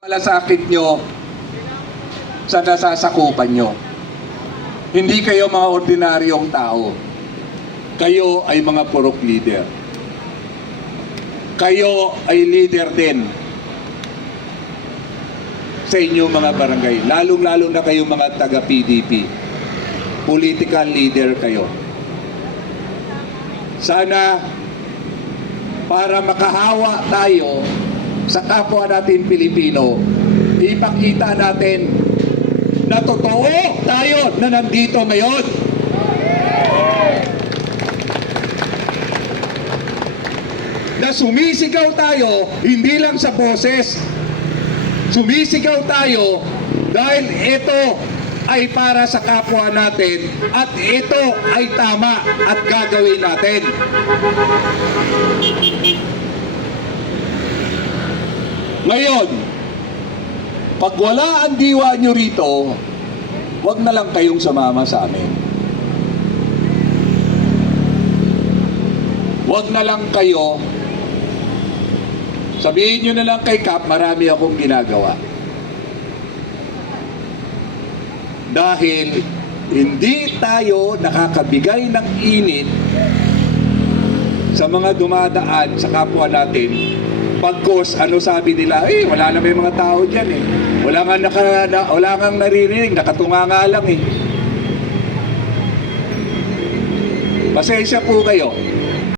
Malasakit nyo sa nasasakupan nyo. Hindi kayo mga ordinaryong tao. Kayo ay mga purok leader. Kayo ay leader din sa inyong mga barangay. Lalong-lalo na kayo mga taga-PDP. Political leader kayo. Sana para makahawa tayo sa kapwa natin Pilipino, ipakita natin na totoo tayo na nandito ngayon. Na sumisigaw tayo, hindi lang sa boses. Sumisigaw tayo dahil ito ay para sa kapwa natin at ito ay tama at gagawin natin. Ngayon, pag wala ang diwa nyo rito, wag na lang kayong sumama sa amin. Wag na lang kayo. Sabihin nyo na lang kay Kap, marami akong ginagawa. Dahil hindi tayo nakakabigay ng init sa mga dumadaan sa kapwa natin. Pagkos, ano sabi nila, wala na may mga tao dyan eh. Wala nga naririnig, nakatunga nga lang eh. Pasensya po kayo.